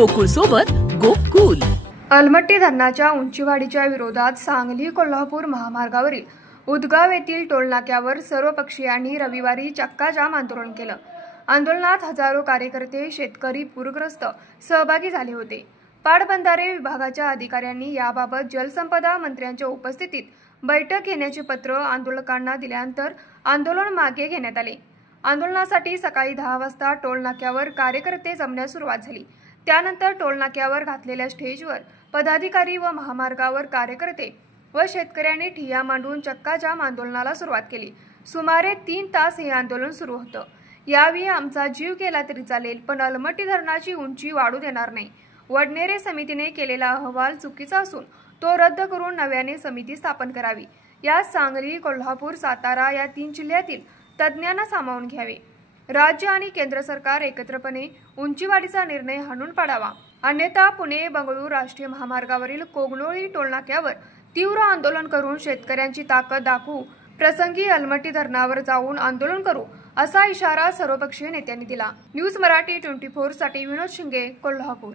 गोकुळ सोबत गोकुल। अलमट्टी धरणाच्या उंचीवाढीच्या विरोधात सांगली कोल्हापूर महामार्गावरील उदगाव येथील टोलनाक्यावर सर्वपक्षीयांनी रविवारी चक्काजाम आंदोलन केलं। आंदोलनात हजारो कार्यकर्ते, शेतकरी, पूरग्रस्त सहभागी झाले होते। पाटबंधारे विभागाच्या अधिकाऱ्यांनी याबाबत जलसंपदा मंत्र्यांच्या उपस्थितीत बैठक घेण्याचे पत्र आंदोलकांना दिल्यानंतर आंदोलन मागे घेण्यात आले। आंदोलनासाठी सकाळी 10 वाजता टोलनाक्यावर कार्यकर्ते जमण्यास सुरुवात झाली। त्यानंतर टोलनाक्यावर घातलेल्या स्टेजवर पदाधिकारी व महामार्गावर कार्यकर्ते व शेतकऱ्यांनी ठिय्या मांडून चक्काजाम आंदोलनाला सुरुवात केली। सुमारे 3 तास हे आंदोलन सुरू होतं। यावेळी आमचा जीव गेला तरी चालेल, पण अलमट्टी धरणाची उंची वाढू देणार नाही। वडनेरे समितीने केलेला अहवाल चुकीचा असून तो रद्द करून नव्याने समिती स्थापन करावी। यात सांगली, कोल्हापूर, सातारा या 3 जिल्ह्यातील तज्ज्ञांना सामावून घ्यावे। राज्य आणि केंद्र सरकार एकत्रपणे उंचीवाढीचा निर्णय हाणून पाडावा, अन्यथा पुणे बंगळूर राष्ट्रीय महामार्गावरील कोगनोळी टोलनाक्यावर तीव्र आंदोलन करून शेतकऱ्यांची ताकद दाखवू, प्रसंगी अलमट्टी धरणावर जाऊन आंदोलन करू, असा इशारा सर्वपक्षीय नेत्यांनी दिला। न्यूज मराठी 24 साठी विनोद शिंगे, कोल्हापूर।